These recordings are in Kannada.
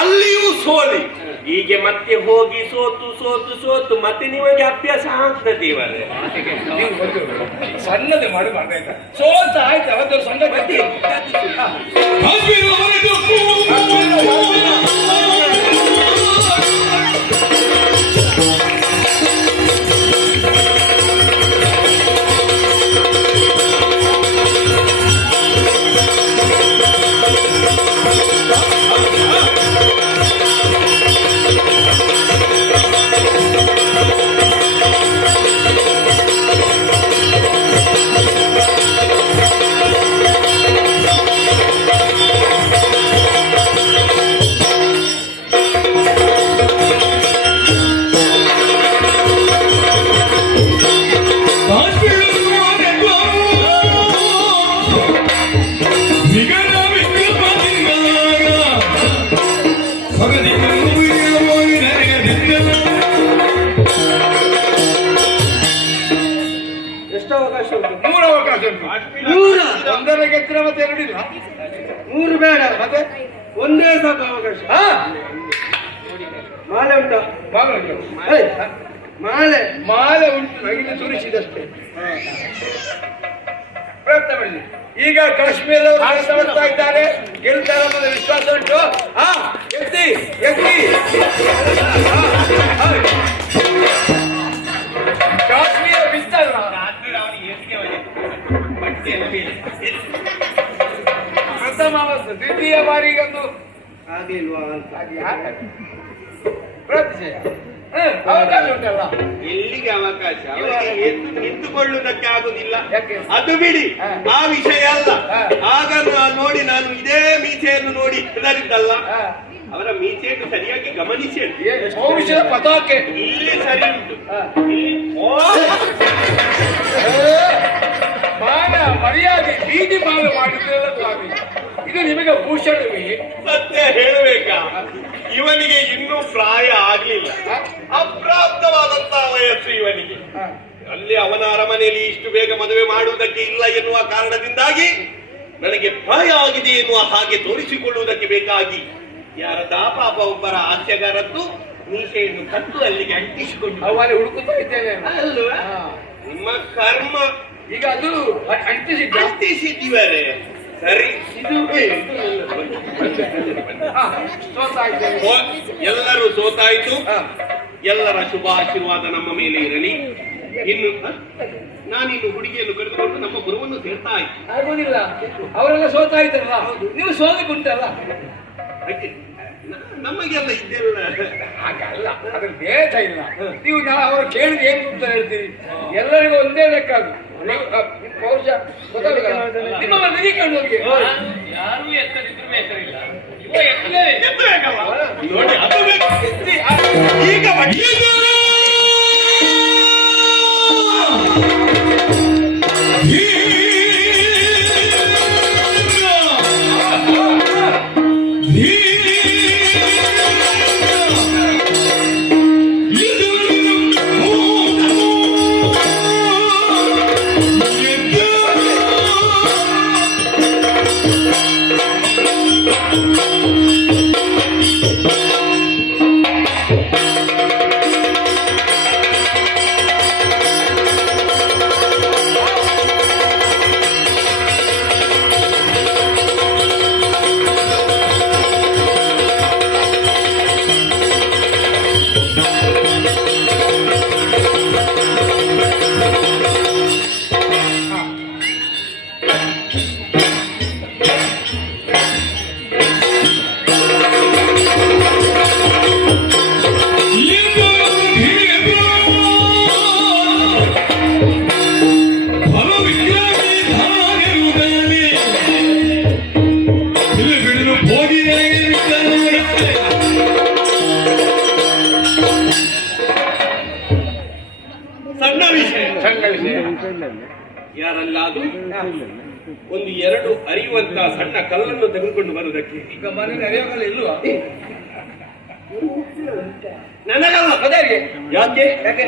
ಅಲ್ಲಿಯೂ ಸೋಲಿ. ಹೀಗೆ ಮತ್ತೆ ಹೋಗಿ ಸೋತು ಸೋತು ಸೋತು ಮತ್ತೆ ನಿಮಗೆ ಅಭ್ಯಾಸ ಆಗ್ತದೆ. ಇವರೇ ಸಣ್ಣದೇ ಮಾಡಿ ಮಾಡ್ಬೇಕಾ? ಸೋತ ಆಯ್ತು, ಅವತ್ತು ಸಣ್ಣ ಗಟ್ಟಿ ಒಂದರ ಗೆದ್ದರೆ ಮತ್ತೆ ಎರಡಿಲ್ಲ, 3 ಬೇಡ, ಮತ್ತೆ ಒಂದೇ ಸಾಕು ಅವಕಾಶ. ಮಾಲೆ ಉಂಟು? ಮಾಲೆ ಮಾಲೆ ಉಂಟು, ಇಲ್ಲಿ ಸುರಿಸಿದಷ್ಟೇ. ಪ್ರಯತ್ನ ಮಾಡಿ. ಈಗ ಕಾಶ್ಮೀರದವರು ಪ್ರಯತ್ನ ಮಾಡ್ತಾ ಇದ್ದಾರೆ, ಗೆಲ್ತಾರೆ ಅನ್ನೋದು ವಿಶ್ವಾಸ ಉಂಟು. ಎತ್ತಿ ಎತ್ತಿ ಕಾಶ್ಮೀರ ಬಿತ್ತಲ್ಲ, ಪ್ರಥಮ ದ್ವಿತೀಯ ಬಾರಿಗಂದು ಆಗಿಲ್ವಾ ಪ್ರತಿಶಯ ಅವಕಾಶ ಉಂಟಲ್ಲ. ಎಲ್ಲಿಗೆ ಅವಕಾಶ? ನಿಂತುಕೊಳ್ಳುವುದಕ್ಕೆ ಆಗುದಿಲ್ಲ. ಯಾಕೆ? ಅದು ಬಿಡಿ, ಆ ವಿಷಯ ಅಲ್ಲ. ಆಗ ನೋಡಿ ನಾನು ಇದೇ ಮೀಸೆಯನ್ನು ನೋಡಿ ಹೆದರಿದ್ದಲ್ಲ. ಅವರ ಮೀಸೆಯನ್ನು ಸರಿಯಾಗಿ ಗಮನಿಸಿ. ಭವಿಷ್ಯದ ಪತಾಕೆ ಇಲ್ಲಿ ಸರಿ ಉಂಟು. ಮಾನ ಮರ್ಯಾದೆ ಬೀದಿ ಮಾಲು ಮಾಡಿದ್ರಲ್ಲ ಸ್ವಾಮಿ, ಇದು ನಿಮಗೆ ಭೂಷಣವೇ? ಸತ್ಯ ಹೇಳಬೇಕಾ, ಇವನಿಗೆ ಇನ್ನೂ ಪ್ರಾಯ ಆಗ್ಲಿಲ್ಲ, ಅಪ್ರಾಪ್ತವಾದಂತಹ ವಯಸ್ಸು ಇವನಿಗೆ. ಅಲ್ಲಿ ಅವನ ಅರಮನೆಯಲ್ಲಿ ಇಷ್ಟು ಬೇಗ ಮದುವೆ ಮಾಡುವುದಕ್ಕೆ ಇಲ್ಲ ಎನ್ನುವ ಕಾರಣದಿಂದಾಗಿ ನನಗೆ ಭಯ ಆಗಿದೆ ಎನ್ನುವ ಹಾಗೆ ತೋರಿಸಿಕೊಳ್ಳುವುದಕ್ಕೆ ಬೇಕಾಗಿ ಯಾರದ ಪಾಪ ಒಬ್ಬರ ಹಾಸ್ಯಗಾರದ್ದು ಮೀಸೆಯನ್ನು ಕತ್ತು ಅಲ್ಲಿಗೆ ಅಂಟಿಸಿಕೊಂಡು ಅವಲ್ಲಿ ಹುಡುಕುತ್ತಾ ಇದ್ದೇನೆ ಅಲ್ವಾ? ನಿಮ್ಮ ಕರ್ಮ. ಈಗ ಅದು ಅಂಟಿಸಿದ್ದೀವರೇ ಸರಿ. ಇದು ಎಲ್ಲರೂ ಸೋತಾಯ್ತು. ಎಲ್ಲರ ಶುಭಾಶೀರ್ವಾದ ನಮ್ಮ ಮೇಲೆ ಇರಲಿ. ಇನ್ನು ನಾನಿನ್ನು ಹುಡುಗಿಯನ್ನು ಕರೆದುಕೊಂಡು ನಮ್ಮ ಗುರುವನ್ನು ಸೇರ್ತಾ ಇತ್ತು. ಆಗುದಿಲ್ಲ, ಅವರೆಲ್ಲ ಸೋತಾಯ್ತಲ್ಲ, ನೀವು ಸೋಲಿಗುಂಟಲ್ಲ. ನಮಗೆಲ್ಲ ಇದೆಲ್ಲ ಹಾಗಲ್ಲ, ಅದ್ರ ದೇಶ ಇಲ್ಲ. ನೀವು ಅವರು ಕೇಳಿದ ಏನು ಅಂತ ಹೇಳ್ತೀರಿ? ಎಲ್ಲರಿಗೂ ಒಂದೇ ಲೆಕ್ಕ. ಅದು ಬಹುಶಃ ನಿಮ್ಮ ನಿರೀಕೊಂಡು ಹೋಗಿ ಯಾರು ಎತ್ತರಿದ್ರು ಬೇಸರಿಲ್ಲ. ನೋಡಿ, ಅದು ಈಗ ಯಾರಲ್ಲಾದ್ರೂ ಒಂದು 2 ಅರಿಯುವಂತಹ ಸಣ್ಣ ಕಲ್ಲನ್ನು ತೆಗೆದುಕೊಂಡು ಬರುವುದಕ್ಕೆ. ಈಗ ಮನೆಯಲ್ಲಿ ಅರಿಯೋಕಲ್ಲ ಇಲ್ವಾ? ನನಗಲ್ಲ, ಅದೇಗೆ ಯಾಕೆ? ಯಾಕೆ?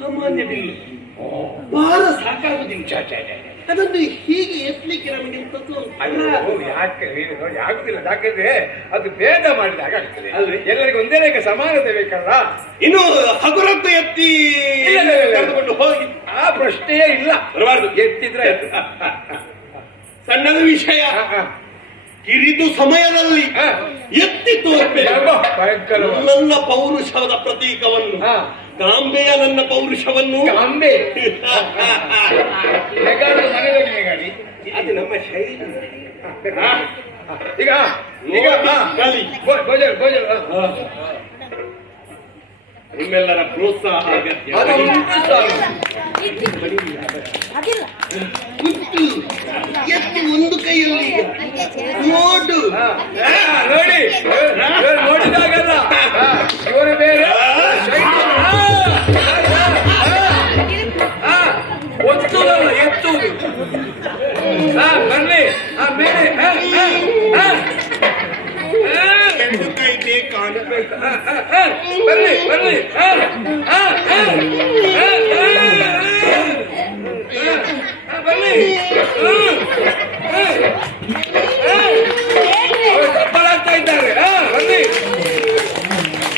ಸಾಮಾನ್ಯ ಬಿಲ್ಲು ಭಾರ ಸಾಕಾಗುದಿಲ್ಲ. ಅದೊಂದು ಹೀಗೆ ಎತ್ತಲಿಕ್ಕೆ ನಮಗೆ ಎಂತದ್ದು ಅಯ್ಯೋ, ಯಾಕೆ ನೀನು ನೋಡಿ ಆಗುದಿಲ್ಲ. ಯಾಕಂದ್ರೆ ಅದು ಭೇದ ಮಾಡಿದಾಗ ಆಗ್ತದೆ ಅಲ್ರಿ. ಎಲ್ಲರಿಗೂ ಒಂದೇ ಲೆಕ್ಕ ಸಮಾನತೆ ಬೇಕಲ್ಲ. ಇನ್ನು ಹಗುರದ್ದು ಎತ್ತಿ ಇಲ್ಲ, ಇಲ್ಲ, ಇಲ್ಲ. ಕರೆದುಕೊಂಡು ಹೋಗಿ ಆ ಪ್ರಶ್ನೆಯೇ ಇಲ್ಲ. ಬರಬಾರ್ದು. ಎತ್ತಿದ್ರೆ ಎತ್ತು. ಸಣ್ಣದ ವಿಷಯ ಹ, ಹ. ಕಿರಿದು ಸಮಯದಲ್ಲಿ ಹ. ಎತ್ತಿ ತೋರ್ಬೇಕು. ಯಾಕೋ ಭಯಂಕರವಾದ ನನ್ನ ಪೌರುಷದ ಪ್ರತೀಕವನ್ನು, ಹ. ಕಾಂಬೆಯ ನನ್ನ ಪೌರುಷವನ್ನು ಅಂಬೆ ನೆಗಾಡು ಮನೆಯಲ್ಲಿ ನೆಗಾಡಿ. ಅದು ನಮ್ಮ ಶೈಲಿ. ಹ. ಈಗ ಈಗ ಕಲಿ. ಗೋಜಲ್ ಗೋಜಲ್ ನಿಮ್ಮೆಲ್ಲರ ಪ್ರೋತ್ಸಾಹ ಅಗತ್ಯ. ಅದು ಉಂಟು ಸ್ವಾಮಿ. ಕುತ್ತು ಎತ್ತು ಒಂದು ಕೈಯಲ್ಲಿ ನೋಡು. ಹ. ನೋಡಿ ಇವರು ನೋಡಿದಾಗಲ್ಲ ಇವರು ಬೇರೆ ಒತ್ತುದಲ್ಲ ಎತ್ತುವುದು. ಬನ್ನಿ ಮೇಲೆ ಎರಡು ಕೈಗೆ ಕಾಣಬೇಕು. ಬನ್ನಿ ಬನ್ನಿ ಬನ್ನಿ ತಪ್ಪಲಾಗ್ತಾ ಇದ್ದಾರೆ. ಬನ್ನಿ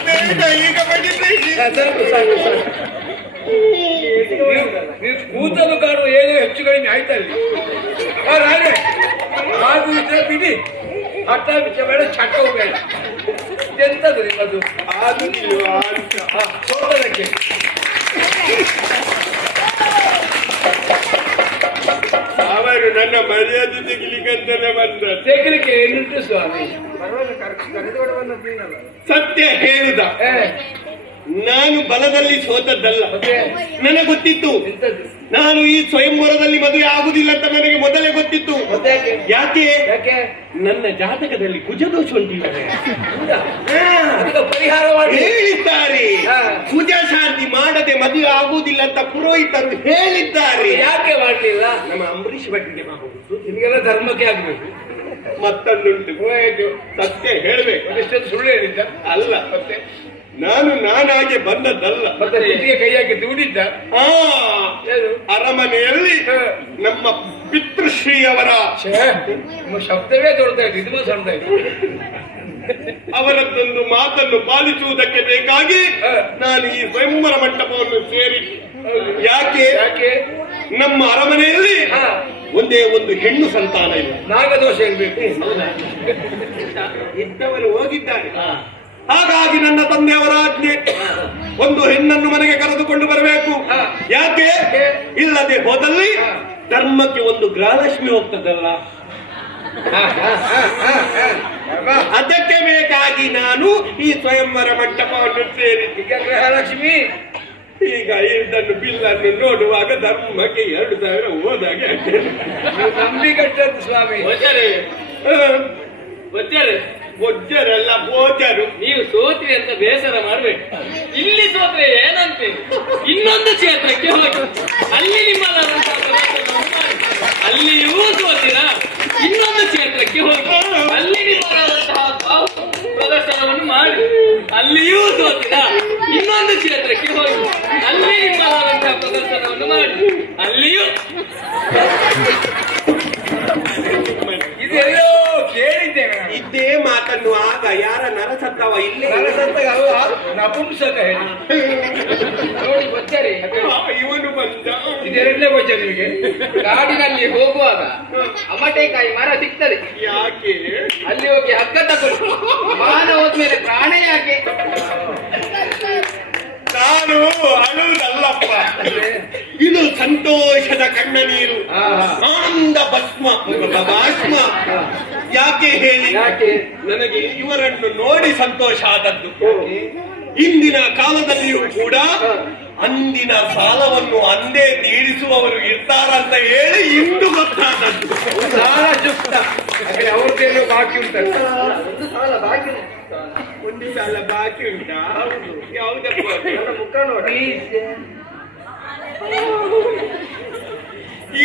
ಬೇಡ, ಈಗ ಬಡಿಬೇಡಿ. ಸಾಕು ಸಾಕು ಸಾಕು. ನೀವು ಕೂತಲು ಕಾಣುವ ಏನೋ ಹೆಚ್ಚು ಕಡಿಮೆ ಆಯ್ತಲ್ಲಿ. ರಾಜೆ ಹಾಗೂ ಇದ್ರೆ ಬಿಡಿ. ಹಠ ಬಿಚ್ಚ ಬೇಡ, ಚಟವು ಬೇಡ. ಎಂತದು ನಿಮ್ಮದು? ಅದು ನೀವು ಅಂತ ಸೋತದಕ್ಕೆ ಅವರು ನನ್ನ ಮರ್ಯಾದೆ ತೆಗಿಲಿಕ್ಕಂತಾನೆ ಬಂದ. ತೆಗಲಿಕ್ಕೆ ಏನುಂಟು ಸ್ವಾಮಿ? ಸತ್ಯ ಹೇಳುದ, ನಾನು ಬಲದಲ್ಲಿ ಸೋತದ್ದಲ್ಲ. ನನಗೆ ಗೊತ್ತಿತ್ತು ಎಂತದ್ದು? ನಾನು ಈ ಸ್ವಯಂವರದಲ್ಲಿ ಮದುವೆ ಆಗುದಿಲ್ಲ ಅಂತ ನನಗೆ ಮೊದಲೇ ಗೊತ್ತಿತ್ತು. ಯಾಕೆ? ಯಾಕೆ? ನನ್ನ ಜಾತಕದಲ್ಲಿ ಕುಜದೋಷ ಉಂಟಿದ್ದಾರೆ. ಅದಕ್ಕೆ ಪರಿಹಾರ ಮಾಡಿ ಹೇಳಿದ್ದಾರೆ. ಹಾ. ಕುಜ ಶಾಂತಿ ಮಾಡದೆ ಮದುವೆ ಆಗುವುದಿಲ್ಲ ಅಂತ ಪುರೋಹಿತರು ಹೇಳಿದ್ದಾರೆ. ಯಾಕೆ ಮಾಡ್ಲಿಲ್ಲ? ನಮ್ಮ ಅಂಬರೀಷ್ ಭಟ್ರಿಗೆ ಮಾಡುವುದು ನಿಮಗೆಲ್ಲ ಧರ್ಮಕ್ಕೆ ಆಗ್ಬೇಕು. ಮತ್ತೊಂದುಂಟು. ಹೋಯ್ತು. ಸತ್ಯ ಹೇಳ್ಬೇಕು. ಅದೆಷ್ಟೊಂದು ಸುಳ್ಳು ಹೇಳಿದ್ದ ಅಲ್ಲ, ಮತ್ತೆ ನಾನಾಗೆ ಬಂದದ್ದಲ್ಲ. ಮತ್ತೆ ಕುತ್ತಿಗೆ ಕೈ ಹಾಕಿ ದುಡಿದ್ದ. ಆ ಏನು? ಅರಮನೆಯಲ್ಲಿ ನಮ್ಮ ಪಿತೃಶ್ರೀಯವರ ನಿಮ್ಮ ಶಬ್ದವೇ ದೊಡ್ಡದ ಇತ್ತು, ಇದು ಸಣ್ಣ ಇತ್ತು. ಅವರದ್ದೊಂದು ಮಾತನ್ನು ಪಾಲಿಸುವುದಕ್ಕೆ ಬೇಕಾಗಿ ನಾನು ಈ ಸ್ವಯಂವರ ಮಂಟಪವನ್ನು ಸೇರಿ. ಯಾಕೆ? ಯಾಕೆ? ನಮ್ಮ ಅರಮನೆಯಲ್ಲಿ ಒಂದೇ ಒಂದು ಹೆಣ್ಣು ಸಂತಾನ ಇಲ್ಲ. ನಾಗದೋಷ ಇರ್ಬೇಕು. ಇದ್ದವರು ಹೋಗಿದ್ದಾರೆ. ಹಾಗಾಗಿ ನನ್ನ ತಂದೆಯವರ ಆಜ್ಞೆ, ಒಂದು ಹೆಣ್ಣನ್ನು ಮನೆಗೆ ಕರೆದುಕೊಂಡು ಬರಬೇಕು. ಯಾಕೆ? ಇಲ್ಲದೆ ಹೋದಲ್ಲಿ ಧರ್ಮಕ್ಕೆ ಒಂದು ಗೃಹಲಕ್ಷ್ಮಿ ಹೋಗ್ತದಲ್ಲ. ಅದಕ್ಕೆ ಬೇಕಾಗಿ ನಾನು ಈ ಸ್ವಯಂವರ ಮಂಟಪವನ್ನು ಸೇರಿದ್ದು. ಈಗ ಗೃಹಲಕ್ಷ್ಮಿ ಈಗ ಇದನ್ನು ಬಿಲ್ಲನ್ನು ನೋಡುವಾಗ ಧರ್ಮಕ್ಕೆ 2000 ಹೋದಾಗೆ ನಂಬಿ ಕಟ್ಟದ್ದು ಸ್ವಾಮಿ. ಬೊಜ್ಜರಲ್ಲ ಬೋಜರು. ನೀವು ಸೋತ್ರಿ ಅಂತ ಬೇಸರ ಮಾಡ್ಬೇಕು. ಇಲ್ಲಿ ಸೋತ್ರೆ ಏನಂತೆ ಇನ್ನೊಂದು ಕ್ಷೇತ್ರಕ್ಕೆ ಹೋಗಿ ಅಲ್ಲಿ ನಿಮ್ಮದಾದಂತಹ ಪ್ರದರ್ಶನವನ್ನು ಮಾಡಿ. ಅಲ್ಲಿಯೂ ಸೋತಿರಾ ಇನ್ನೊಂದು ಕ್ಷೇತ್ರಕ್ಕೆ ಹೋಗಿ ಅಲ್ಲಿ ನಿಮ್ಮದಾದಂತಹ ಪ್ರದರ್ಶನವನ್ನು ಮಾಡಿ. ಅಲ್ಲಿಯೂ ಸೋತಿರಾ ಇನ್ನೊಂದು ಕ್ಷೇತ್ರಕ್ಕೆ ಹೋಗಿ ಅಲ್ಲಿ ನಿಮ್ಮದಾದಂತಹ ಪ್ರದರ್ಶನವನ್ನು ಮಾಡಿ. ಅಲ್ಲಿಯೂ ಇದೆಲ್ಲೋ ಕೇಳಿದ್ದೇವೆ. ಇದ್ದೇ ಮಾತನ್ನು ಆಗ ಯಾರ ನರಸತ್ತವ ಇಲ್ಲೇ ನರಸಂತಕ ಅಲ್ಲ, ನಪುಂಸಕ ಹೇಳಿ. ನೋಡಿ ಗೊತ್ತೇರಿ ಇವನು ಬಂದ. ಇದೆರಡನೇ ಗೊತ್ತ ನಿಮಗೆ. ಕಾಡಿನಲ್ಲಿ ಹೋಗುವಾಗ ಅಮಟೆಕಾಯಿ ಮರ ಸಿಗ್ತದೆ. ಯಾಕೆ? ಅಲ್ಲಿ ಹೋಗಿ ಹಗ್ಗ ತಗೊಳ್ಳಿ. ಮಾನ ಹೋದ್ಮೇಲೆ ಪ್ರಾಣ ಯಾಕೆ? ನಾನು ಅಳುವುದಲ್ಲಪ್ಪ, ಇದು ಸಂತೋಷದ ಕಣ್ಣ ನೀರು, ಆನಂದ ಭಸ್ಮ ಭಾಷ್ಮ. ಯಾಕೆ ಹೇಳಿ? ಯಾಕೆ? ನನಗೆ ಇವರನ್ನು ನೋಡಿ ಸಂತೋಷ ಆದದ್ದು. ಇಂದಿನ ಕಾಲದಲ್ಲಿಯೂ ಕೂಡ ಅಂದಿನ ಸಾಲವನ್ನು ಅಂದೇ ತೀರಿಸುವವರು ಇರ್ತಾರಂತ ಹೇಳಿ ಇಂದು ಗೊತ್ತಾದದ್ದು. ಸಾಲ ಚುಕ್ತ ಅವ್ರದ್ದೇನೋ ಬಾಕಿ ಉಂಟಲ್ಲ. ಒಂದು ಸಾಲ ಬಾಕಿ ಒಂದು ಸಾಲ ಬಾಕಿ ಉಂಟಾ? ಯಾವುದಪ್ಪ? ಮುಖ ನೋಡಿ.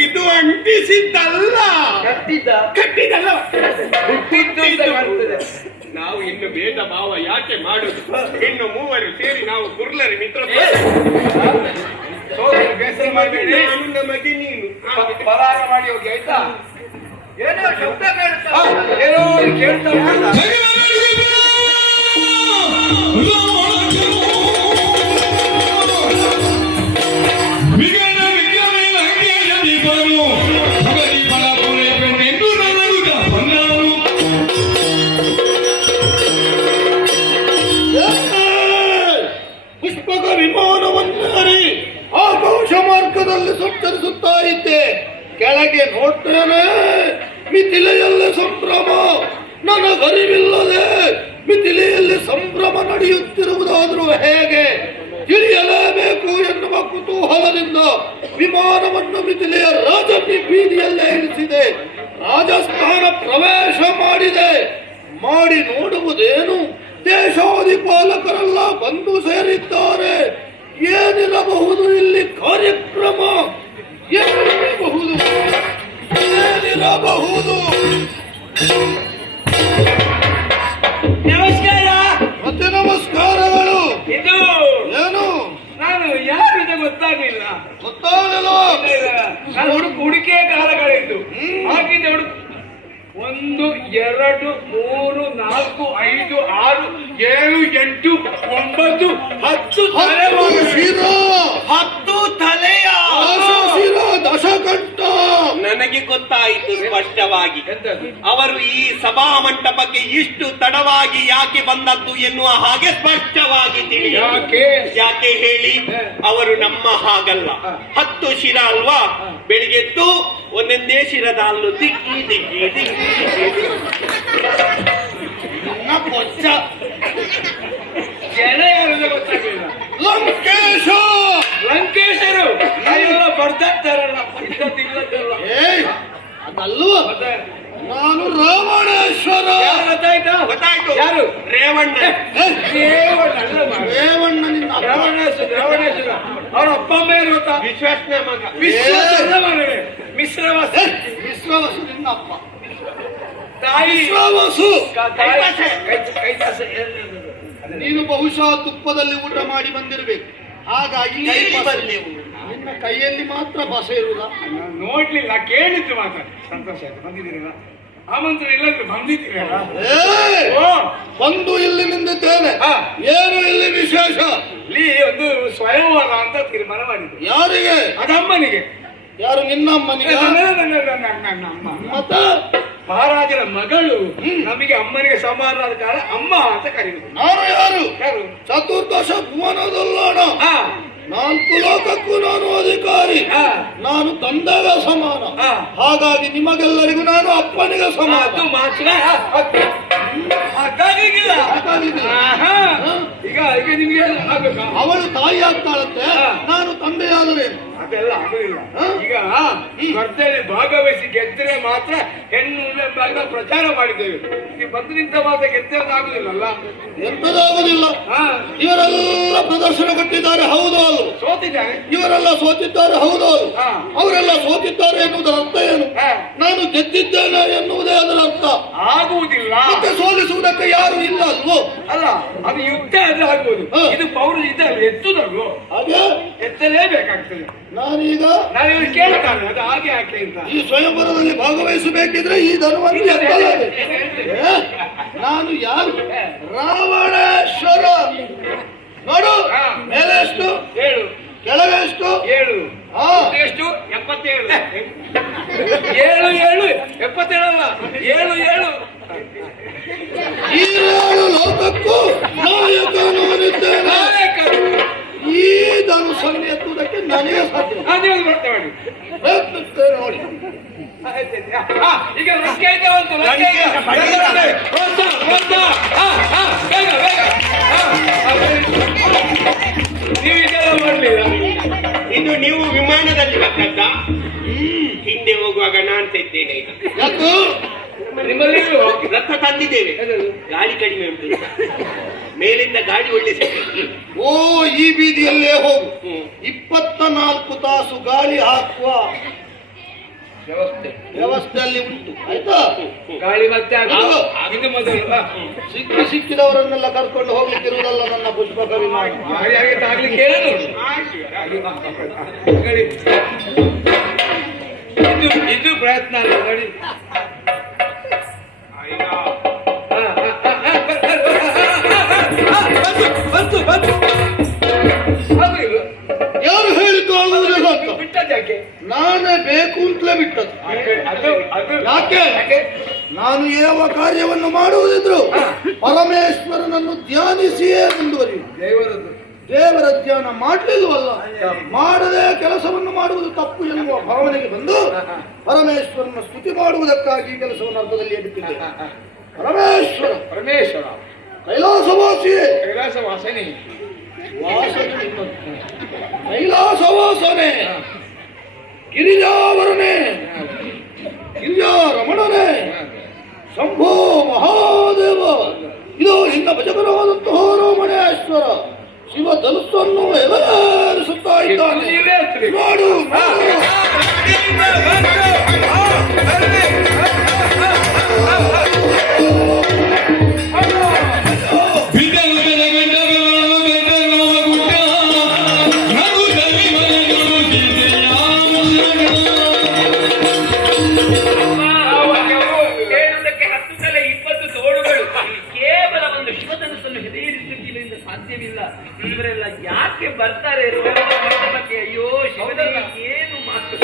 ಇದು ಅಂಟಿಸಿದ್ದಲ್ಲ, ಕಟ್ಟಿದ್ದಲ್ಲ, ಹುಟ್ಟಿದ್ದು ಅಂತ ಕಾಣ್ತದೆ. ನಾವು ಇನ್ನು ಭೇದ ಭಾವ ಯಾಕೆ ಮಾಡುದು? ಇನ್ನು ಮೂವರು ಸೇರಿ ನಾವು ಕುರ್ಲರಿ ಮಿತ್ರ ಸೋದರಿ ಬೇಸರ ಮಾಡಬೇಡಿ. ನಾನು ನಮಗೆ ನೀನು ಪಲಾರ ಮಾಡಿ ಹೋಗಿ ಆಯ್ತಾ? ಏನೋ ಶಬ್ದ ಕೇಳ್ತಾ ಏನೋ ಕೇಳ್ತಾ ಉಂಟಲ್ಲ? ಪುಷ್ಪಕ ವಿಮಾನವನ್ನಾರಿ ಆಕಾಶ ಮಾರ್ಗದಲ್ಲಿ ಸಂಚರಿಸುತ್ತಾ ಇದ್ದೆ. ಕೆಳಗೆ ನೋಡ್ತೇನೆ ಮಿಥಿಲೆಯಲ್ಲಿ ಸಂಭ್ರಮ. ನನಗರಿವಿಲ್ಲದೆ ಮಿಥಿಲೆಯಲ್ಲಿ ಸಂಭ್ರಮ ನಡೆಯುತ್ತಿರುವುದಾದರೂ ಹೇಗೆ ತಿಳಿಯಲೇಬೇಕು ಎನ್ನುವ ಕುತೂಹಲದಿಂದ ವಿಮಾನವನ್ನು ಮಿಥಿಲೆಯ ರಾಜ ಬೀದಿಯಲ್ಲೇ ಇಳಿಸಿದೆ. ರಾಜಸ್ಥಾನ ಪ್ರವೇಶ ಮಾಡಿದೆ. ಮಾಡಿ ನೋಡುವುದೇನು, ದೇಶಾಧಿಪಾಲಕರೆಲ್ಲ ಬಂದು ಸೇರಿದ್ದಾರೆ. ಏನಿರಬಹುದು ಇಲ್ಲಿ ಕಾರ್ಯಕ್ರಮ? ಏನಿರಬಹುದು? ಏನಿರಬಹುದು? ನಮಸ್ಕಾರ. ಮತ್ತೆ ನಮಸ್ಕಾರಗಳು. ಇದು ಏನು ನಾನು ಯಾರಿದ ಗೊತ್ತಾಗಲಿಲ್ಲ. ಗೊತ್ತಾಗಲ್ಲ. ನಾನು ಹುಡುಕಿಯ ಕಾಲಗಳಿದ್ದು ಹಾಗಿದ್ದೆ ಹುಡುಕ 1 2 3 4 5 6 7 8 9 10 ತಲೆಮಾರು. ಶಿರಾ 10 ತಲೆಯ ಶಿರ ದಶಕಂಠ. ನನಗೆ ಗೊತ್ತಾಯಿತು ಸ್ಪಷ್ಟವಾಗಿ. ಎಂತದ್ದು? ಅವರು ಈ ಸಭಾ ಮಂಟಪಕ್ಕೆ ಇಷ್ಟು ತಡವಾಗಿ ಯಾಕೆ ಬಂದದ್ದು ಎನ್ನುವ ಹಾಗೆ ಸ್ಪಷ್ಟವಾಗಿ ತಿಳಿ. ಯಾಕೆ ಹೇಳಿ? ಅವರು ನಮ್ಮ ಹಾಗಲ್ಲ. 10 ಶಿರ ಅಲ್ವಾ? ಬೆಳಿಗ್ಗೆದ್ದು ಒಂದೊಂದೇ ಶಿರದ ಹಲ್ಲು ದಿಕ್ಕಿ ದಿಕ್ಕಿ ದಿಕ್ಕಿ ನನ್ನ ಪೊಚ್ಚ ಜನ ಯಾರು ಗೊತ್ತಾಗಲಿಲ್ಲ. ಲಂಕೇಶ. ಲಂಕೇಶರು ನಾವೆಲ್ಲ ಬರ್ದಾಗ್ತಾರಲ್ಲ, ಇಲ್ಲದಲ್ಲ. ಏಯ್ ಅದಲ್ವ, ನಾನು ರಾವಣೇಶ್ವರ. ಗೊತ್ತಾಯ್ತಾ? ಗೊತ್ತಾಯ್ತು. ಯಾರು? ರೇವಣ್ಣ. ರೇವಣ್ಣನಿಂದ ರಾವಣೇಶ್ವರ ಅವ್ರ ಅಪ್ಪ ಅಮ್ಮ ಏನು ಗೊತ್ತಾ? ವಿಶ್ವಾಸನ ಮಗ. ಮಿಶ್ರವಾಸ. ವಿಶ್ವವಸುವಿನ ಅಪ್ಪ ತಾಯಿ ವಿಶ್ವವಸು. ಕೈಲಾಸ. ನೀನು ಬಹುಶಃ ತುಪ್ಪದಲ್ಲಿ ಊಟ ಮಾಡಿ ಬಂದಿರಬೇಕು. ಹಾಗಾಗಿ ನಿನ್ನ ಕೈಯಲ್ಲಿ ಮಾತ್ರ ಬಸ ಇರುವುದ? ನೋಡ್ಲಿಲ್ಲ, ಕೇಳಿದ್ದು ಮಾತ್ರ. ಸಂತೋಷ ಆಯ್ತು. ಬಂದಿದ್ದೀರಲ್ಲ, ಆಮಂತ್ರಣ ಇಲ್ಲದ್ರೆ ಬಂದಿದ್ದೀರಲ್ಲ. ಓ, ಬಂದು ಇಲ್ಲಿ ನಿಂತಿದ್ದೇನೆ. ಹಾ. ಏನು ಇಲ್ಲಿ ವಿಶೇಷ? ಇಲ್ಲಿ ಒಂದು ಸ್ವಯಂವರ ಅಂತ ತೀರ್ಮಾನ ಮಾಡಿದ್ರು. ಯಾರಿಗೆ? ಅದಮ್ಮನಿಗೆ. ಯಾರು? ನಿನ್ನ ಅಮ್ಮನಿಗೆ? ನನ್ನ ಅಮ್ಮ. ಮತ್ತ ಮಹಾರಾಜರ ಮಗಳು ನಮಗೆ ಅಮ್ಮನಿಗೆ ಸಮಾನವಾದ ಕಾರಣ ಅಮ್ಮ ಅಂತ ಕರೀತಾರೆ. ನಾನು ಯಾರು? ಯಾರು? ಚತುರ್ದಶ ಭುವನದಲ್ಲೋಣ. ಹಾ, 4 ಲೋಕಕ್ಕೂ ನಾನು ಅಧಿಕಾರಿ. ಹಾ. ನಾನು ತಂದೆಗೆ ಸಮಾನ. ಹಾ. ಹಾಗಾಗಿ ನಿಮಗೆಲ್ಲರಿಗೂ ನಾನು ಅಪ್ಪನಿಗೆ ಸಮಾನ. ಅದು ಮಾತ್ರ ಹಾಗಾಗಿಲ್ಲ. ಹಾಗಾಗಿದೆ. ಆಹಾ. ಈಗ ಈಗ ನಿಮ್ಗೆ ಆಗ್ಬೇಕಾ? ಅವಳು ತಾಯಿ ಆಗ್ತಾಳಂತೆ, ಹಾ. ನಾನು ತಂದೆಯಾದರೆ ಅದೆಲ್ಲ ಆಗುದಿಲ್ಲ. ಹಾ? ಈಗ ಸ್ಪರ್ಧೆಯಲ್ಲಿ ಭಾಗವಹಿಸಿ ಗೆದ್ದರೆ ಮಾತ್ರ ಹೆಣ್ಣು ಎಂಬ ಪ್ರಚಾರ ಮಾಡಿದ್ದೇವೆ. ನೀವು ಬಂದು ನಿಂತ ಮಾತ್ರ ಗೆದ್ದರೆ ಆಗುದಿಲ್ಲಲ್ಲ. ಎಂತದಾಗುದಿಲ್ಲ. ಹಾ, ಇವರೆಲ್ಲ ಪ್ರದರ್ಶನ ಕೊಟ್ಟಿದ್ದಾರೆ, ಹೌದು ಅಲ್ವ? ಸೋತಿದ್ದಾರೆ. ಇವರೆಲ್ಲ ಸೋತಿದ್ದಾರೆ, ಹೌದು ಅಲ್ವ? ಹಾ. ಅವರೆಲ್ಲ ಸೋತಿದ್ದಾರೆ ಎನ್ನುವುದರ ಅರ್ಥ ಏನು? ಹಾ. ನಾನು ಗೆದ್ದಿದ್ದೇನೆ ಎನ್ನುವುದೇ ಅದರ ಅರ್ಥ. ಆಗುವುದಿಲ್ಲ. ಮತ್ತೆ ಸೋಲಿಸುವುದಕ್ಕೆ ಯಾರು ಇಲ್ಲ ಅಲ್ವೋ? ಅಲ್ಲ, ಅದು ಯುದ್ಧ ಆದ್ರೆ ಆಗ್ಬೋದು. ಹಾ. ಇದು ಪೌರ ಇದಲ್ಲ, ಎತ್ತುದಲ್ವೋ? ಹಾಗೆ ಎತ್ತಲೇಬೇಕಾಗ್ತದೆ. ನಾನೀಗ ನಾನು ಇವ್ರು ಕೇಳ್ತಾನೆ ಅದು ಹಾಗೆ ಯಾಕೆ ಅಂತ. ಈ ಸ್ವಯಂವರದಲ್ಲಿ ಭಾಗವಹಿಸಬೇಕಿದ್ರೆ ಈ ಧನವನ್ನು ಎತ್ತಲಾರೆ. ನಾನು ಯಾರು? ರಾವಣೇಶ್ವರ. ನೋಡು, ಹಾ. ಮೇಲೆ ಎಷ್ಟು, ಹೇಳು. ಕೆಳಗೆ ಎಷ್ಟು? 7. ಹಾ. ಎಷ್ಟು? 77. 7 77 ಅಲ್ಲ, 7 ಈ 7 ಲೋಕಕ್ಕೂ ನಾಯಕ ನಾನಿದ್ದೇನೆ. ಈ ಧನುಷನ್ನು ಎತ್ತುವುದಕ್ಕೆ ನನಗೆ ಸಾಧ್ಯ. ಅದೇ ಬರ್ತಾ ಮಾಡಿ. ಪ್ರಯತ್ನಿಸ್ತೇನೆ ನೋಡಿ. ಈಗ ಲಂಕೆ ಇದೆ ಒಂದು, ಲಂಕೆ ಇದೆ. ಬೇಗ ಬೇಗ. ನೀವು ಇದೆಲ್ಲ ಮಾಡಲಿಲ್ಲ. ಇದು ನೀವು ವಿಮಾನದಲ್ಲಿ ಬಂದದ್ದ? ಹಿಂದೆ ಹೋಗುವಾಗ ನಾನು ತೆದ್ದೇನೆ. ಯಾಕು? ನಿಮ್ಮಲ್ಲಿ ರಥ ತಂದಿದ್ದೇವೆ. ಗಾಳಿ ಕಡಿಮೆ ಉಂಟು. ಮೇಲಿಂದ ಗಾಡಿ ಒಳ್ಳೆ ಸಿಕ್ಕಿದೆ. ಓ, ಈ ಬೀದಿಯಲ್ಲೇ ಹೋಗು. 24 ತಾಸು ಗಾಳಿ ಹಾಕುವ ವ್ಯವಸ್ಥೆ ವ್ಯವಸ್ಥೆಯಲ್ಲಿ ಉಂಟು ಆಯ್ತಾ. ಗಾಳಿ ಮತ್ತೆ ಅದು ಹೌದು. ಇದು ಮೊದಲು ಸಿಕ್ಕಿದವರನ್ನೆಲ್ಲ ಕರ್ಕೊಂಡು ಹೋಗ್ಲಿಕ್ಕಿರುವುದಲ್ಲ ನನ್ನ ಪುಷ್ಪಕ ವಿಮಾನ. ಹಾಗೆ ಆಗ್ಲಿಕ್ಕೆ ಹೇಳೋದು ಇದು ಪ್ರಯತ್ನ ಅಲ್ಲ ನೋಡಿ. ಬಂತು ಬಂತು ಅದು ಇದು ಯಾರು ಹೇಳಿದ್ದು ಆಗುವುದಿಲ್ಲ ಅಂತ? ಬಿಟ್ಟದ್ಯಾಕೆ? ನಾನೇ ಬೇಕು ಅಂತಲೇ ಬಿಟ್ಟದ್ದು. ಅದು ಅದು ಯಾಕೆ? ನಾನು ಯಾವ ಕಾರ್ಯವನ್ನು ಮಾಡುವುದಿದ್ರು ಪರಮೇಶ್ವರನನ್ನು ಧ್ಯಾನಿಸಿಯೇ ಮುಂದುವರಿಯುವುದು. ದೇವರದ್ದು ದೇವರ ಧ್ಯಾನ ಮಾಡಲಿಲ್ವಲ್ಲ, ಮಾಡದೆ ಕೆಲಸವನ್ನು ಮಾಡುವುದು ತಪ್ಪು ಎನ್ನುವ ಭಾವನೆಗೆ ಬಂದು ಪರಮೇಶ್ವರನ ಸ್ತುತಿ ಮಾಡುವುದಕ್ಕಾಗಿ ಈ ಕೆಲಸವನ್ನು ಅರ್ಥದಲ್ಲಿ ಎಡುತ್ತಿದ್ದೆ. ಪರಮೇಶ್ವರ ಪರಮೇಶ್ವರ ಕೈಲಾಸವಾಸಿಯೇ, ಕೈಲಾಸ ವಾಸನೆ ವಾಸನೆ ನಿನ್ನದು. ಕೈಲಾಸವಾಸನೆ, ಗಿರಿಜಾವರನೇ, ಗಿರಿಜಾರಮಣನೇ, ಶಂಭೋ ಮಹಾದೇವ, ಇದು ನಿನ್ನ ಭಜಕರವಾದಂತಹ ರಮಣೇಶ್ವರ ಶಿವ ಧನುಸ್ಸನ್ನು ಎದುರಿಸುತ್ತಾ ಇದ್ದಾನೆ. ನೋಡು ಕೇಳುವುದಕ್ಕೆ 10 ತಲೆ 20 ತೋಳುಗಳು, ಕೇವಲ ಒಂದು ಶಿವಧನುಸ್ಸನ್ನು ಹೆದರಿಸುವುದರಿಂದ ಸಾಧ್ಯವಿಲ್ಲ. ಇವರೆಲ್ಲ ಯಾಕೆ ಬರ್ತಾರೆ ಬಗ್ಗೆ? ಅಯ್ಯೋ ಶಿವನಿಗೆ ಏನು ಮಾತು.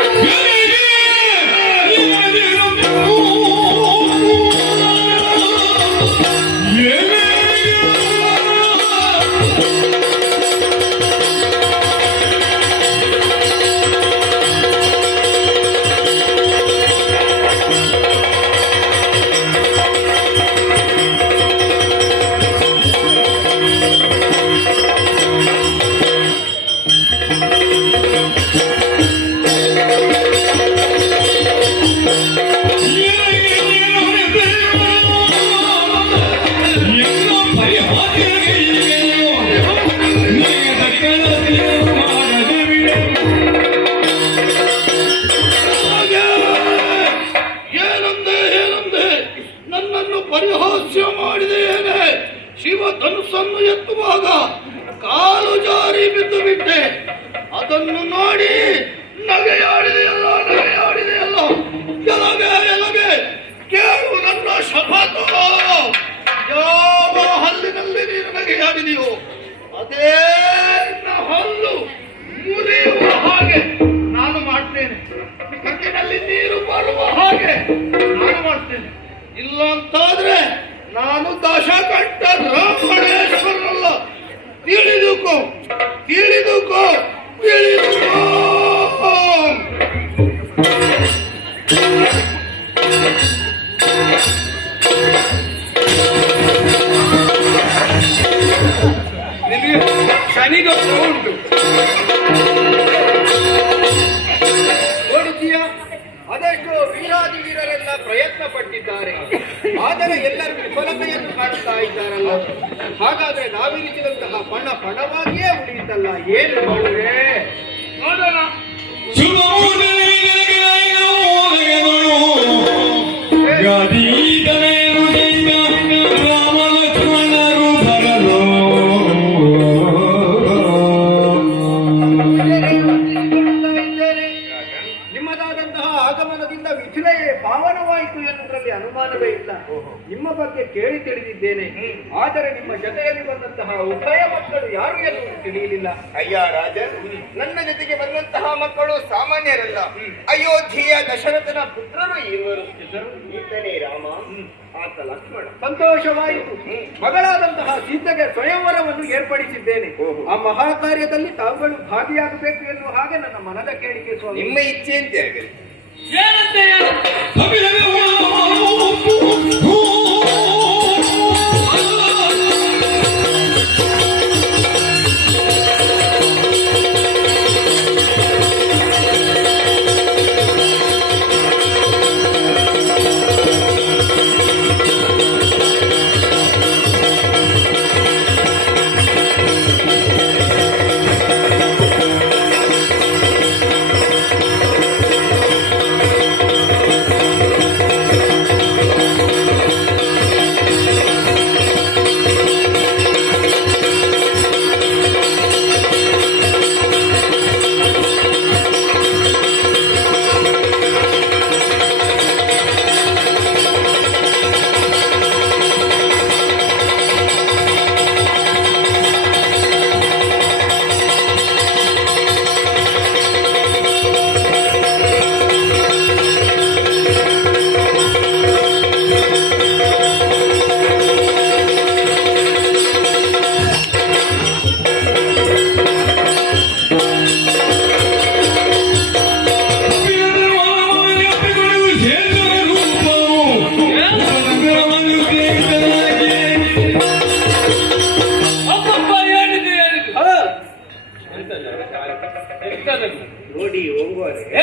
ಪರಿಹಾಸ್ಯ ಮಾಡಿದೆಯೇನೆ. ಶಿವ ಧನುಸ್ಸನ್ನು ಎತ್ತುವಾಗ ಕಾಲು ಜಾರಿ ಬಿದ್ದು ಬಿಟ್ಟೆ. ಅದನ್ನು ನೋಡಿ ನಗೆಯಾಡಿದೆಯಲ್ಲ ಎಲಗೆ ಕೇಳು ನನ್ನ ಶಪಥ. ಯಾವ ಹಲ್ಲಿನಲ್ಲಿ ನೀನು ನಗೆಯಾಡಿದೆಯೋ ಅದೇ ನಿನ್ನ ಹಲ್ಲು ಮುರಿಯುವ ಹಾಗೆ ನಾನು ಮಾಡ್ತೇನೆ. ಕಣ್ಣಿನಲ್ಲಿ ನೀರು ಬರುವ ಹಾಗೆ ನಾನು ಮಾಡ್ತೇನೆ. ಇಲ್ಲ ಅಂತಾದ್ರೆ ನಾನು ದಶಕಂಠ ರಾಮಣೇಶ್ವರನಲ್ಲ. ತಿಳಿದುಕೋ. ನಿನಗೆ ಶನಿಗೊಬ್ಬ ಉಂಟು ನೋಡುತ್ತೀಯ, ಅದೆಷ್ಟೋ ವೀರಾದಿ ವೀರರೆಲ್ಲ ಪ್ರಯತ್ನ ಪಟ್ಟಿದ್ದಾರೆ, ಆದರೆ ಎಲ್ಲರೂ ವಿಫಲತೆಯನ್ನು ಕಾಣುತ್ತಾ ಇದ್ದಾರಲ್ಲ. ಹಾಗಾದ್ರೆ ನಾವಿರಿಸಿದಂತಹ ಪಣವಾಗಿಯೇ ಉಳಿಯಿತಲ್ಲ, ಏನು ಮಾಡುವೆ? ನೋಡೋಣ. ನಿಮ್ಮದಾದಂತಹ ಆಗಮನದಿಂದ ಮಿಥಿಲೆಯೇ ಪಾವನವಾಯಿತು ಎನ್ನುವುದರಲ್ಲಿ ಅನುಮಾನವೇ ಇಲ್ಲ. ನಿಮ್ಮ ಬಗ್ಗೆ ಕೇಳಿ ತಿಳಿದಿದ್ದೇನೆ, ಆದರೆ ನಿಮ್ಮ ಜೊತೆಯಲ್ಲಿ ಬಂದಂತಹ ಉಭಯ ಮಕ್ಕಳು ಯಾರು ಎನ್ನುವುದು ತಿಳಿಯಲಿಲ್ಲ. ಅಯ್ಯ ರಾಜ, ನನ್ನ ಜೊತೆಗೆ ಬಂದಂತಹ ಮಕ್ಕಳು ಸಾಮಾನ್ಯರಲ್ಲ. ಅಯೋಧ್ಯೆಯ ದಶರಥನ ಪುತ್ರರು ಇವರು. ಈತನೇ ರಾಮ, ಆತ ಲಕ್ಷ್ಮಣ. ಸಂತೋಷವಾಯಿತು. ಮಗಳಾದಂತಹ ಸೀತೆಗೆ ಸ್ವಯಂವರವನ್ನು ಏರ್ಪಡಿಸಿದ್ದೇನೆ. ಆ ಮಹಾ ಕಾರ್ಯದಲ್ಲಿ ತಾವುಗಳು ಭಾಗಿಯಾಗಬೇಕು ಎನ್ನುವ ಹಾಗೆ ನನ್ನ ಮನದ ಕೇಳಿಕೆ ಸ್ವಾಮಿ. ನಿಮ್ಮ ಇಚ್ಛೆಯಂತೆ ಆಗಲಿ. ಏನಂತೆ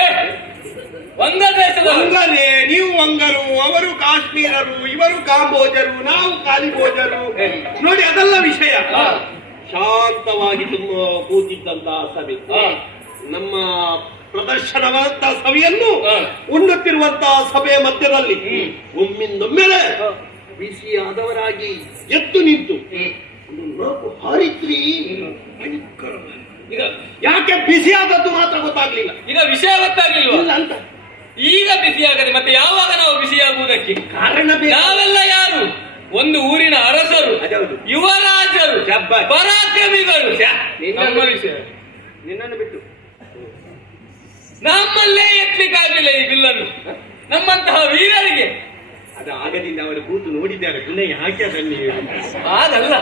ಏ, ವಂಗ ದೇಶದ ವಂಗರೇ, ನೀವು ವಂಗರು, ಅವರು ಕಾಶ್ಮೀರರು, ಇವರು ಕಾಂಬೋಜರು, ನಾವು ಕಾಲಿಬೋಜರು. ನೋಡಿ, ಅದೆಲ್ಲ ವಿಷಯ. ಶಾಂತವಾಗಿ ಕೂತಿದ್ದಂತಹ ಸಭೆ ನಮ್ಮ ಪ್ರದರ್ಶನವಾದಂತಹ ಸಭೆಯನ್ನು ಉಣ್ಣುತ್ತಿರುವಂತಹ ಸಭೆಯ ಮಧ್ಯದಲ್ಲಿ ಒಮ್ಮಿಂದೊಮ್ಮೆಲೆ ಬಿಸಿಯಾದವರಾಗಿ ಎದ್ದು ನಿಂತು ಒಂದು ನಾಲ್ಕು ಹಾರಿತ್ರಿ. ಈಗ ಯಾಕೆ ಬಿಸಿಯಾದದ್ದು ಮಾತ್ರ ಗೊತ್ತಾಗ್ಲಿಲ್ಲ. ಈಗ ವಿಷಯ ಗೊತ್ತಾಗ್ಲಿಲ್ವಾ ಇಲ್ಲ ಅಂತ ಈಗ ಬಿಸಿಯಾಗದೆ ಮತ್ತೆ ಯಾವಾಗ ನಾವು ಬಿಸಿಯಾಗುವುದಕ್ಕೆ ಕಾರಣ ಬೇಕು. ನಾವೆಲ್ಲ ಯಾರು? ಒಂದು ಊರಿನ ಅರಸರು, ಅದೌದು. ಯುವರಾಜರು, ಶಬ್ಬಾಸ್. ಪರಾಕ್ರಮಿಗಳು. ನಮ್ಮ ವಿಷಯ ನಿನ್ನನ್ನು ಬಿಟ್ಟು ನಮ್ಮಲ್ಲೇ ಎತ್ತಲಿಕ್ಕಾಗಲಿಲ್ಲ ಈ ಬಿಲ್ಲನ್ನು. ನಮ್ಮಂತಹ ವೀರರಿಗೆ ಅದು ಆಗದಿಂದ ಅವರು ಕೂತು ನೋಡಿದ್ದಾರೆ. ಪುನಃ ಯಾಕೆ ಅದನ್ನು ಆಗಲ್ಲ.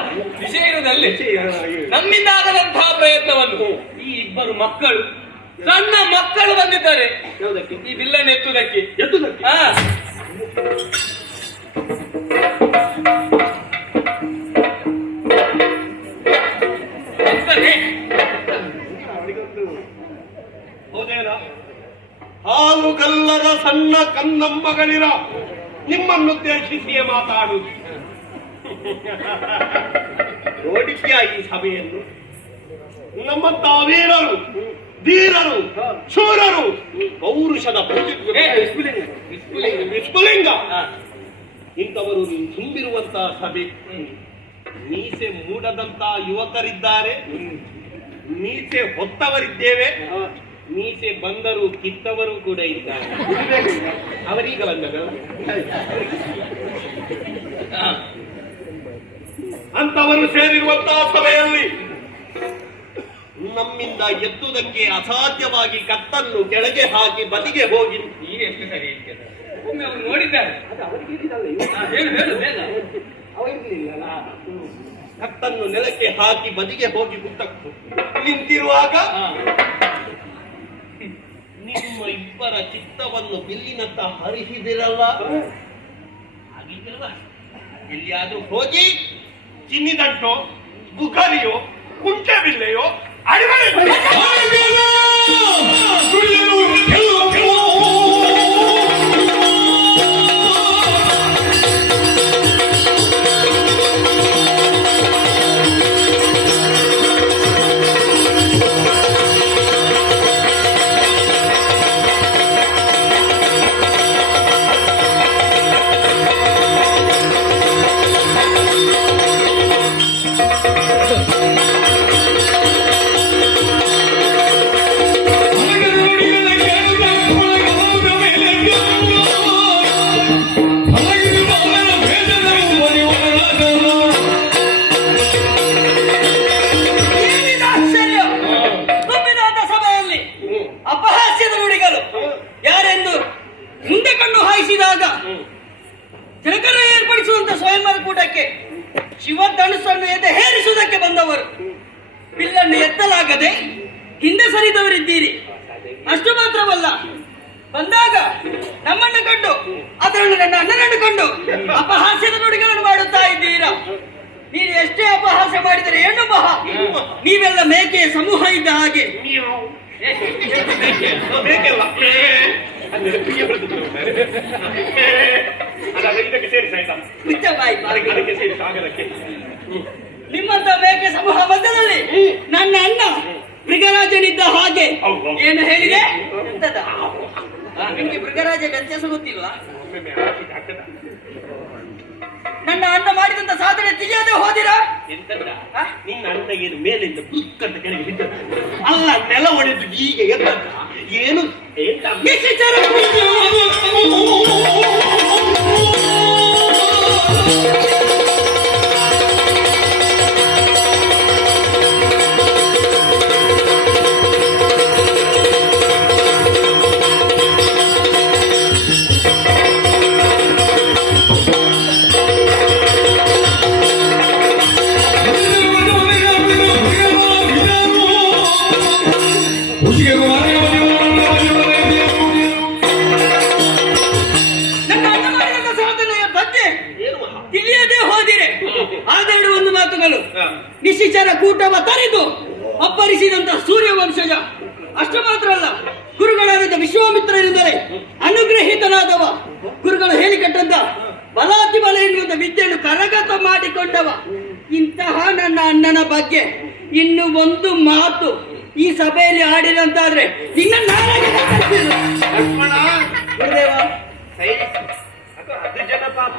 ವಿಷಯ ಇರುವುದಲ್ಲಿ ನಮ್ಮಿಂದ ಆಗದಂತಹ ಪ್ರಯತ್ನವನ್ನು ಈ ಇಬ್ಬರು ಮಕ್ಕಳು, ಸಣ್ಣ ಮಕ್ಕಳು ಬಂದಿದ್ದಾರೆ ಯಾವುದಕ್ಕೆ? ಈ ಬಿಲ್ಲನ್ನು ಎತ್ತುವುದಕ್ಕೆ. ಎತ್ತುದಕ್ಕೆ ಹಾ, ಎತ್ತನೆ. ಹೌದೇನ? ಹಾಲು ಕಲ್ಲದ ಸಣ್ಣ ಕನ್ನಂಬಗಳಿರ ನಿಮ್ಮನ್ನುದ್ದೇಶಿಸಿಯೇ ಮಾತಾಡುವುದು. ನೋಡಿದ್ಯಾ ಈ ಸಭೆಯನ್ನು? ನಮ್ಮಂತ ವೀರರು, ಧೀರರು, ಶೂರರು, ಪೌರುಷದ ವಿಸ್ಫುಲಿಂಗ ಇಂಥವರು ತುಂಬಿರುವಂತಹ ಸಭೆ. ಮೀಸೆ ಮೂಡದಂತಹ ಯುವಕರಿದ್ದಾರೆ, ಮೀಸೆ ಹೊತ್ತವರಿದ್ದೇವೆ, ಮೀಸೆ ಬಂದರು ಕಿತ್ತವರು ಕೂಡ ಇದ್ದಾರೆ. ಅವರೀಗ ಬಂದರು. ಅಂತವರು ಸೇರಿರುವಂತಹ ಸಭೆಯಲ್ಲಿ ನಮ್ಮಿಂದ ಎತ್ತುವುದಕ್ಕೆ ಅಸಾಧ್ಯವಾಗಿ ಕತ್ತನ್ನು ಕೆಳಗೆ ಹಾಕಿ ಬದಿಗೆ ಹೋಗಿ ಈಗ ಎಷ್ಟು ಸರಿ ಹೇಳ್ತಿದ್ದಾರೆ. ಒಮ್ಮೆ ಅವರು ನೋಡಿದ್ದಾರೆ. ಹೇಳು ಹೇಳು ಬೇಗ. ಕತ್ತನ್ನು ನೆಲಕ್ಕೆ ಹಾಕಿ ಬದಿಗೆ ಹೋಗಿ ನಿಂತಿರುವಾಗ ನಿಮ್ಮ ಇಬ್ಬರ ಚಿತ್ತವನ್ನು ಬಿಲ್ಲಿನತ್ತ ಹರಿಸಿದಿರಲ್ಲ. ಆಗಿದ್ರಲ್ಲ, ಎಲ್ಲಿಯಾದ್ರೂ ಹೋಗಿ ಚಿನ್ನಿದಂಟೋ, ಗುಗರಿಯೋ, ಕುಂಟೆ ಬಿಲ್ಲೆಯೋ ಅಡಿಮನೆ ಜನಕರ ಏರ್ಪಡಿಸುವಂತ ಸ್ವಯಂವರ ಕೂಟಕ್ಕೆ ಶಿವಧನುಸ್ಸನ್ನು ಎದೆ ಹೇರಿಸುವುದಕ್ಕೆ ಬಂದವರು. ಬಿಲ್ಲನ್ನು ಎತ್ತಲಾಗದೆ ಹಿಂದೆ ಸರಿದವರಿದ್ದೀರಿ. ಅಷ್ಟು ಮಾತ್ರವಲ್ಲ, ಬಂದಾಗ ನಮ್ಮನ್ನು ಕಂಡು, ಅದರಲ್ಲೂ ನನ್ನ ಅಣ್ಣನನ್ನು ಕಂಡು ಅಪಹಾಸ್ಯದ ನುಡಿಗಳನ್ನು ಮಾಡುತ್ತಾ ಇದ್ದೀರಾ. ನೀನು ಎಷ್ಟೇ ಅಪಹಾಸ್ಯ ಮಾಡಿದರೆ ಏನು ಮಹಾ, ನೀವೆಲ್ಲ ಮೇಕೆಯ ಸಮೂಹ ಇದ್ದ ಹಾಗೆ. ಬೇಕಲ್ಲ ಇದಕ್ಕೆ ಸೇರಿಸ ಆಯ್ತಾ? ಅದಕ್ಕೆ ಸೇರಿಸ ಆಗದಕ್ಕೆ ನಿಮ್ಮಂತ ಮೇಕೆ ಸಮೂಹ ಮಧ್ಯದಲ್ಲಿ ನನ್ನ ಅಣ್ಣ ಮೃಗರಾಜನಿದ್ದ ಹಾಗೆ. ಏನು ಹೇಳಿದೆ? ಎಂತದ? ನಿಮ್ಗೆ ಮೃಗರಾಜ ವ್ಯತ್ಯಾಸ ಗೊತ್ತಿಲ್ವಾ? ನನ್ನ ಅಣ್ಣ ಮಾಡಿದಂತ ಸಾಧನೆ ತಿಳಿಯದೆ ಹೋದಿರಾ? ಎಂತಂದ್ರ ನಿನ್ನ ಅಣ್ಣ ಏನು ಮೇಲಿಂದ ಪುಕ್ಕಂತ ಕೆಳಗೆ ಬಿದ್ದ ಅಲ್ಲ, ನೆಲ ಒಡೆದು ಈಗ ಎದ್ದ ಏನು ನಿಶಿಚರ ಕೂಟವ ತರಿದು ಅಪ್ಪರಿಸಿದಂತ ಸೂರ್ಯ ವಂಶಜ. ಅಷ್ಟು ಮಾತ್ರ ಅಲ್ಲ, ಗುರುಗಳಾದ ವಿಶ್ವಾಮಿತ್ರರಿಂದಲೇ ಅನುಗ್ರಹಿತನಾದವ. ಗುರುಗಳು ಹೇಳಿಕೊಟ್ಟಂತ ಬಲಾತಿ ಬಲ ಎನ್ನುವಂತ ವಿದ್ಯೆಯನ್ನು ಕರಗತ ಮಾಡಿಕೊಂಡವ. ಇಂತಹ ನನ್ನ ಅಣ್ಣನ ಬಗ್ಗೆ ಇನ್ನು ಒಂದು ಮಾತು ಈ ಸಭೆಯಲ್ಲಿ ಆಡಿದಂತಾದ್ರೆ ನಿನ್ನ ನಾರಾಯಣ ಲಕ್ಷ್ಮಣ ಗುರುದೇವ. ಅದು ಜನ ಪಾಪ.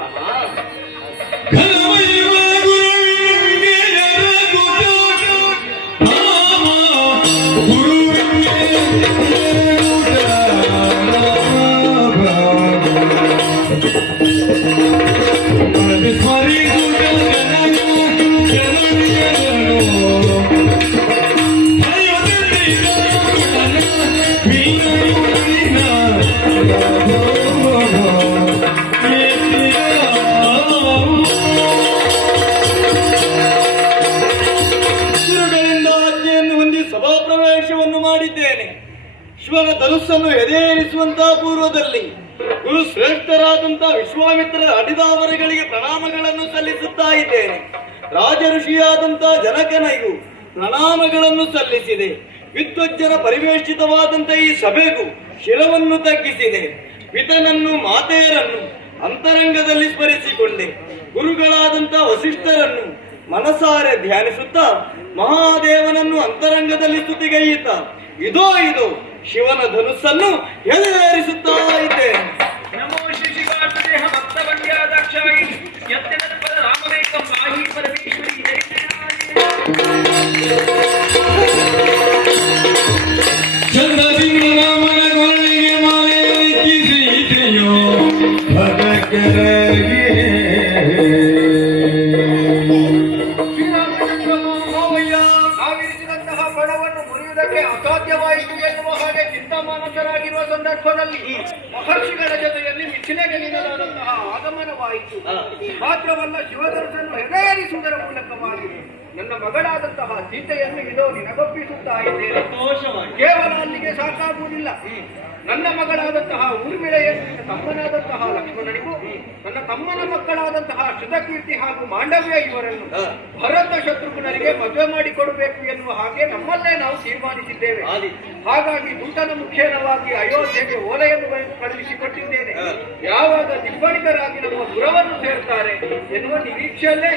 ಗುರುಗಳಿಂದ ಆಜ್ಞೆಯನ್ನು ಹೊಂದಿ ಸಭಾಪ್ರವೇಶವನ್ನು ಮಾಡಿದ್ದೇನೆ. ಶಿವನ ಧನುಸ್ಸನ್ನು ಎದೆಯೇರಿಸುವಂತಹ ಪೂರ್ವದಲ್ಲಿ ಗುರು ಶ್ರೇಷ್ಠರಾದಂತಹ ವಿಶ್ವಾಮಿತ್ರರ ಅಡಿದಾವರಗಳಿಗೆ ಪ್ರಣಾಮಗಳನ್ನು ಸಲ್ಲಿಸುತ್ತಾ ಇದ್ದೇನೆ. ರಾಜ ಋಷಿಯಾದಂತಹ ಜನಕನಿಗೂ ಪ್ರಣಾಮಗಳನ್ನು ಸಲ್ಲಿಸಿದೆ. ವಿದ್ವಜ್ಜನ ಪರಿವೇಷಿತವಾದಂತಹ ಈ ಸಭೆಗೂ ಶಿರವನ್ನು ತಗ್ಗಿಸಿದೆ. ಪಿತನನ್ನು ಮಾತೆಯರನ್ನು ಅಂತರಂಗದಲ್ಲಿ ಸ್ಮರಿಸಿಕೊಂಡೆ. ಗುರುಗಳಾದಂತಹ ವಸಿಷ್ಠರನ್ನು ಮನಸಾರೆ ಧ್ಯಾನಿಸುತ್ತಾ ಮಹಾದೇವನನ್ನು ಅಂತರಂಗದಲ್ಲಿ ಸ್ತುತಿಗೈಯುತ್ತ ಇದೋ ಶಿವನ ಧನುಸ್ಸನ್ನು ಎದೆಯೇರಿಸುತ್ತಾ ಇದ್ದೇನೆ. ನಮೋ ಶಿಶಿವಾಸುದೇಹ ಭಕ್ತವಂದ್ಯಾದಾಕ್ಷಾಯಿ ಯತ್ನತ್ಪದ ರಾಮವೇಕಂ ಮಾಹಿ ಪರಮೇಶ್ವರಿ ಜಯ ನಾವಿರಿಸಿದಂತಹ ಬಣವನ್ನು ಮುರಿಯುವುದಕ್ಕೆ ಅಸಾಧ್ಯವಾಯಿತು ಎನ್ನುವ ಹಾಗೆ ಚಿಂತಾಮಾನಸರಾಗಿರುವ ಸಂದರ್ಭದಲ್ಲಿ ಮಹರ್ಷಿಗಳ ಜೊತೆಯಲ್ಲಿ ಮಿಥಿಲೆಗೆ ನಿಲ್ಲಲಾದಂತಹ ಆಗಮನವಾಯಿತು. ಮಾತ್ರವಲ್ಲ, ಶಿವಧನುಸನ್ನು ಹೆದರಿಸುವುದರ ಮೂಲಕವಾಗಿ ನನ್ನ ಮಗಳಾದಂತಹ ಸೀತೆಯನ್ನು ಇದೋ ನಿನಗೊಪ್ಪಿಸುತ್ತಾ ಇದ್ದೇನೆ. ಕೇವಲ ಅಲ್ಲಿಗೆ ಸಾಕಾಗುವುದಿಲ್ಲ. ನನ್ನ ಮಗಳಾದಂತಹ ಊರ್ಮಿಳೆಯನ್ನು ನಿನ್ನ ತಮ್ಮನಾದಂತಹ ಲಕ್ಷ್ಮಣನಿಗೂ ನನ್ನ ತಮ್ಮನ ಮಕ್ಕಳಾದಂತಹ ಶ್ರುತಕೀರ್ತಿ ಹಾಗೂ ಮಾಂಡವ್ಯ ಇವರನ್ನು ಭರತ ಶತ್ರುಘ್ನರಿಗೆ ಮದುವೆ ಮಾಡಿಕೊಡಬೇಕು ಎನ್ನುವ ಹಾಗೆ ನಮ್ಮಲ್ಲೇ ನಾವು ತೀರ್ಮಾನಿಸಿದ್ದೇವೆ. ಹಾಗಾಗಿ ದೂತನ ಮುಖೇನವಾಗಿ ಅಯೋಧ್ಯೆಗೆ ಓಲೆಯನ್ನು ಕಳುಹಿಸಿಕೊಟ್ಟಿದ್ದೇನೆ. ಯಾವಾಗ ದಿಬ್ಬಣಿಗರಾಗಿ ನಮ್ಮ ಪುರವನ್ನು ಸೇರ್ತಾರೆ ಎನ್ನುವ ನಿರೀಕ್ಷೆಯಲ್ಲೇ